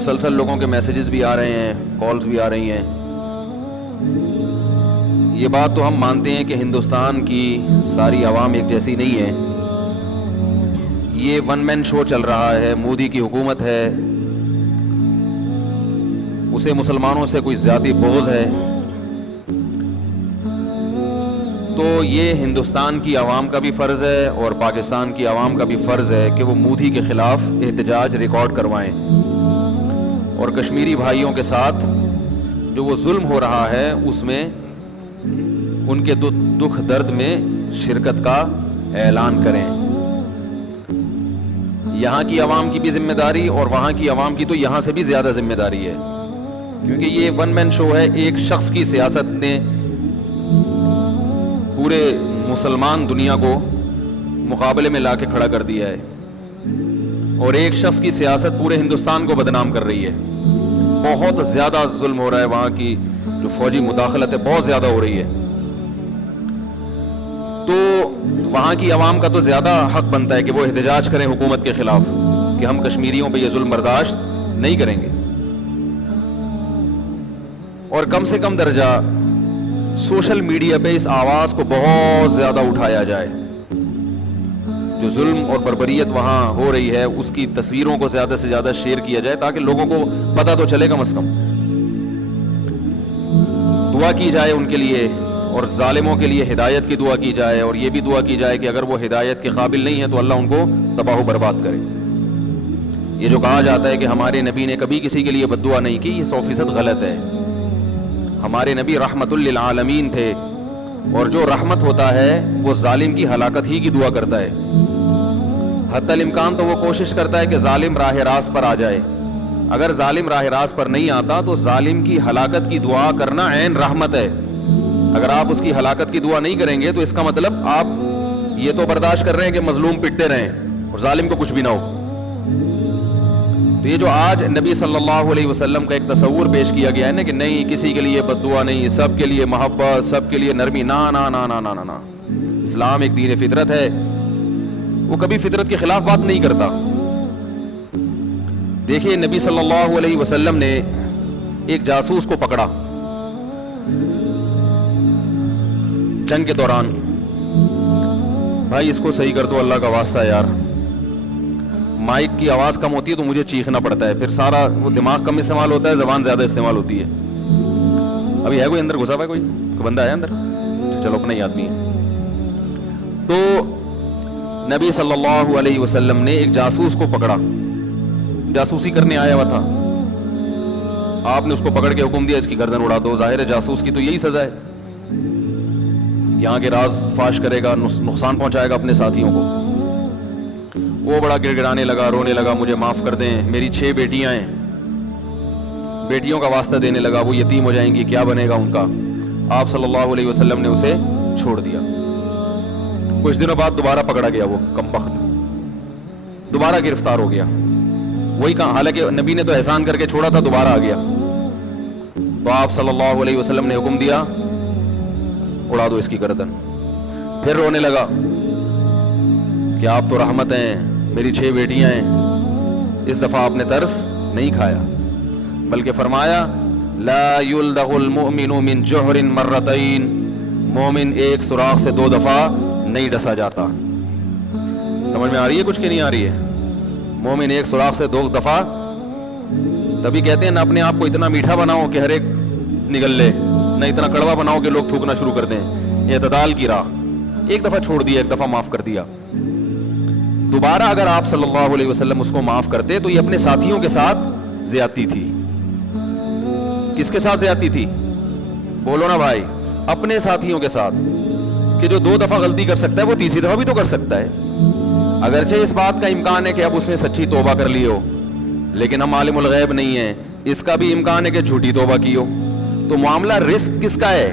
مسلسل لوگوں کے میسیجز بھی آ رہے ہیں, کالز بھی آ رہی ہیں. یہ بات تو ہم مانتے ہیں کہ ہندوستان کی ساری عوام ایک جیسی نہیں ہے. یہ ون مین شو چل رہا ہے. مودی کی حکومت ہے, اسے مسلمانوں سے کوئی ذاتی بغض ہے. تو یہ ہندوستان کی عوام کا بھی فرض ہے اور پاکستان کی عوام کا بھی فرض ہے کہ وہ مودی کے خلاف احتجاج ریکارڈ کروائیں, اور کشمیری بھائیوں کے ساتھ جو وہ ظلم ہو رہا ہے اس میں ان کے دکھ درد میں شرکت کا اعلان کریں. یہاں کی عوام کی بھی ذمہ داری اور وہاں کی عوام کی تو یہاں سے بھی زیادہ ذمہ داری ہے, کیونکہ یہ ون مین شو ہے. ایک شخص کی سیاست نے پورے مسلمان دنیا کو مقابلے میں لا کے کھڑا کر دیا ہے, اور ایک شخص کی سیاست پورے ہندوستان کو بدنام کر رہی ہے. بہت زیادہ ظلم ہو رہا ہے, وہاں کی جو فوجی مداخلت ہے بہت زیادہ ہو رہی ہے. تو وہاں کی عوام کا تو زیادہ حق بنتا ہے کہ وہ احتجاج کریں حکومت کے خلاف کہ ہم کشمیریوں پہ یہ ظلم برداشت نہیں کریں گے. اور کم سے کم درجہ سوشل میڈیا پہ اس آواز کو بہت زیادہ اٹھایا جائے. جو ظلم اور بربریت وہاں ہو رہی ہے اس کی تصویروں کو زیادہ سے زیادہ شیئر کیا جائے, تاکہ لوگوں کو پتہ تو چلے کم از کم. دعا کی جائے ان کے لیے, اور ظالموں کے لیے ہدایت کی دعا کی جائے, اور یہ بھی دعا کی جائے کہ اگر وہ ہدایت کے قابل نہیں ہے تو اللہ ان کو تباہ و برباد کرے. یہ جو کہا جاتا ہے کہ ہمارے نبی نے کبھی کسی کے لیے بد دعا نہیں کی, یہ 100% غلط ہے. ہمارے نبی رحمت للعالمین تھے, اور جو رحمت ہوتا ہے وہ ظالم کی ہلاکت ہی کی دعا کرتا ہے. حتی الامکان تو وہ کوشش کرتا ہے کہ ظالم راہ راست پر آ جائے. اگر ظالم راہ راست پر نہیں آتا تو ظالم کی ہلاکت کی دعا کرنا عین رحمت ہے. اگر آپ اس کی ہلاکت کی دعا نہیں کریں گے تو اس کا مطلب آپ یہ تو برداشت کر رہے ہیں کہ مظلوم پٹتے رہیں اور ظالم کو کچھ بھی نہ ہو. تو یہ جو آج نبی صلی اللہ علیہ وسلم کا ایک تصور پیش کیا گیا ہے نا کہ نہیں کسی کے لیے بد دعا نہیں, سب کے لیے محبت, سب کے لیے نرمی, نا نا نا نا نا نا. اسلام ایک دین فطرت ہے, وہ کبھی فطرت کے خلاف بات نہیں کرتا. دیکھیے نبی صلی اللہ علیہ وسلم نے ایک جاسوس کو پکڑا جنگ کے دوران. بھائی اس کو صحیح کر دو اللہ کا واسطہ یار, مائک کی آواز کم ہوتی ہے تو مجھے چیخنا پڑتا ہے, پھر سارا وہ دماغ کم استعمال ہوتا ہے, زبان زیادہ استعمال ہوتی ہے. ابھی ہے کوئی اندر گھسا ہوا ہے, کوئی بندہ ہے اندر؟ چلو اپنا ہی آدمی ہے. تو نبی صلی اللہ علیہ وسلم نے ایک جاسوس کو پکڑا, جاسوسی کرنے آیا ہوا تھا. آپ نے اس کو پکڑ کے حکم دیا اس کی گردن اڑا دو. ظاہر ہے جاسوس کی تو یہی سزا ہے, یہاں کے راز فاش کرے گا, نقصان پہنچائے گا اپنے ساتھیوں کو. وہ بڑا گڑ گڑانے لگا, رونے لگا, مجھے معاف کر دیں, میری 6 بیٹیاں ہیں, بیٹیوں کا واسطہ دینے لگا, وہ یتیم ہو جائیں گی, کیا بنے گا ان کا. آپ صلی اللہ علیہ وسلم نے اسے چھوڑ دیا. کچھ دنوں بعد دوبارہ پکڑا گیا, وہ کمبخت دوبارہ گرفتار ہو گیا. وہی کہا, حالانکہ نبی نے تو احسان کر کے چھوڑا تھا, دوبارہ آ گیا. تو آپ صلی اللہ علیہ وسلم نے حکم دیا اڑا دو اس کی گردن. پھر رونے لگا کہ آپ تو رحمت ہیں, میری 6 بیٹیاں ہیں. اس دفعہ آپ نے ترس نہیں کھایا, بلکہ فرمایا لا یلدغ المؤمن من جوہر مرتین, مومن ایک سوراخ سے 2 دفعہ نہیں ڈسا جاتا. سمجھ میں آ رہی ہے کچھ کہ نہیں آ رہی ہے؟ مومن ایک سوراخ سے 2 دفعہ, تبھی کہتے ہیں نہ اپنے آپ کو اتنا میٹھا بناؤ کہ ہر ایک نگل لے, نہ اتنا کڑوا بناؤ کہ لوگ تھوکنا شروع کر دیں. اعتدال کی راہ, ایک دفعہ چھوڑ دیا, ایک دفعہ معاف کر دیا. دوبارہ اگر آپ صلی اللہ علیہ وسلم اس کو معاف کرتے تو یہ اپنے ساتھیوں کے ساتھ زیادتی تھی. کس کے ساتھ زیادتی تھی؟ بولو نا بھائی, اپنے ساتھیوں کے ساتھ. کہ جو 2 دفعہ غلطی کر سکتا ہے وہ تیسری دفعہ بھی تو کر سکتا ہے. اگرچہ اس بات کا امکان ہے کہ اب اس نے سچی توبہ کر لی ہو, لیکن ہم عالم الغیب نہیں ہیں, اس کا بھی امکان ہے کہ جھوٹی توبہ کی ہو. تو معاملہ رسک کس کا ہے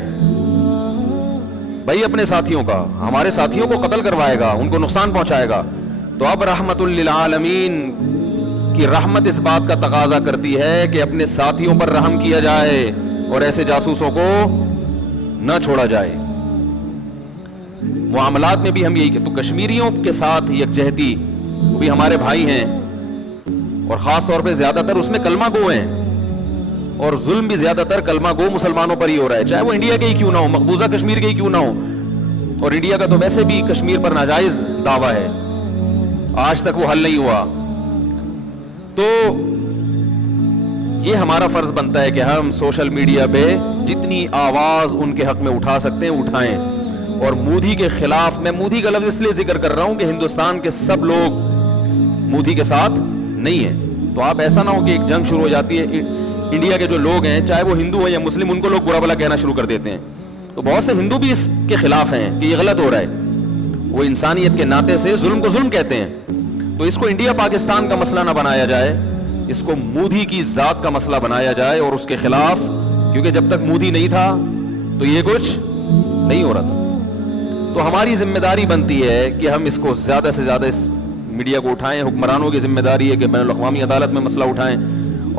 بھائی؟ اپنے ساتھیوں کا. ہمارے ساتھیوں کو قتل کروائے گا, ان کو نقصان پہنچائے گا. تو اب رحمت للعالمین کی رحمت اس بات کا تقاضا کرتی ہے کہ اپنے ساتھیوں پر رحم کیا جائے اور ایسے جاسوسوں کو نہ چھوڑا جائے. معاملات میں بھی ہم یہی کہ تو کشمیریوں کے ساتھ یکجہتی, وہ بھی ہمارے بھائی ہیں, اور خاص طور پہ زیادہ تر اس میں کلمہ گو ہیں, اور ظلم بھی زیادہ تر کلمہ گو مسلمانوں پر ہی ہو رہا ہے, چاہے وہ انڈیا کے ہی کیوں نہ ہو, مقبوضہ کشمیر کے ہی کیوں نہ ہو. اور انڈیا کا تو ویسے بھی کشمیر پر ناجائز دعویٰ ہے, آج تک وہ حل نہیں ہوا. تو یہ ہمارا فرض بنتا ہے کہ ہم سوشل میڈیا پہ جتنی آواز ان کے حق میں اٹھا سکتے ہیں اٹھائیں. اور مودی کے خلاف, میں مودی کا لفظ اس لیے ذکر کر رہا ہوں کہ ہندوستان کے سب لوگ مودی کے ساتھ نہیں ہیں, تو آپ ایسا نہ ہو کہ ایک جنگ شروع ہو جاتی ہے, انڈیا کے جو لوگ ہیں چاہے وہ ہندو ہیں یا مسلم, ان کو لوگ برا بھلا کہنا شروع کر دیتے ہیں. تو بہت سے ہندو بھی اس کے خلاف ہیں کہ یہ غلط ہو رہا ہے, وہ انسانیت کے ناطے سے ظلم کو ظلم کہتے ہیں. تو اس کو انڈیا پاکستان کا مسئلہ نہ بنایا جائے, اس کو مودی کی ذات کا مسئلہ بنایا جائے اور اس کے خلاف, کیونکہ جب تک مودی نہیں تھا تو یہ کچھ نہیں ہو رہا تھا. تو ہماری ذمہ داری بنتی ہے کہ ہم اس کو زیادہ سے زیادہ اس میڈیا کو اٹھائیں. حکمرانوں کی ذمہ داری ہے کہ بین الاقوامی عدالت میں مسئلہ اٹھائیں,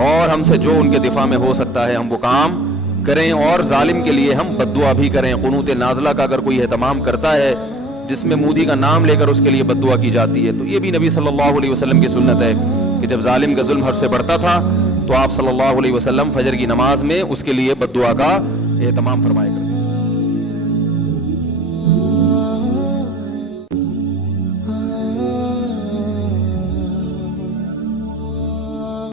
اور ہم سے جو ان کے دفاع میں ہو سکتا ہے ہم وہ کام کریں, اور ظالم کے لیے ہم بد دعا بھی کریں. قنوت نازلہ کا اگر کوئی اہتمام کرتا ہے جس میں مودی کا نام لے کر اس کے لیے بد دعا کی جاتی ہے, تو یہ بھی نبی صلی اللہ علیہ وسلم کی سنت ہے کہ جب ظالم کا ظلم حد سے بڑھتا تھا تو آپ صلی اللہ علیہ وسلم فجر کی نماز میں اس کے لیے بد دعا کا اہتمام فرمائے کرتے.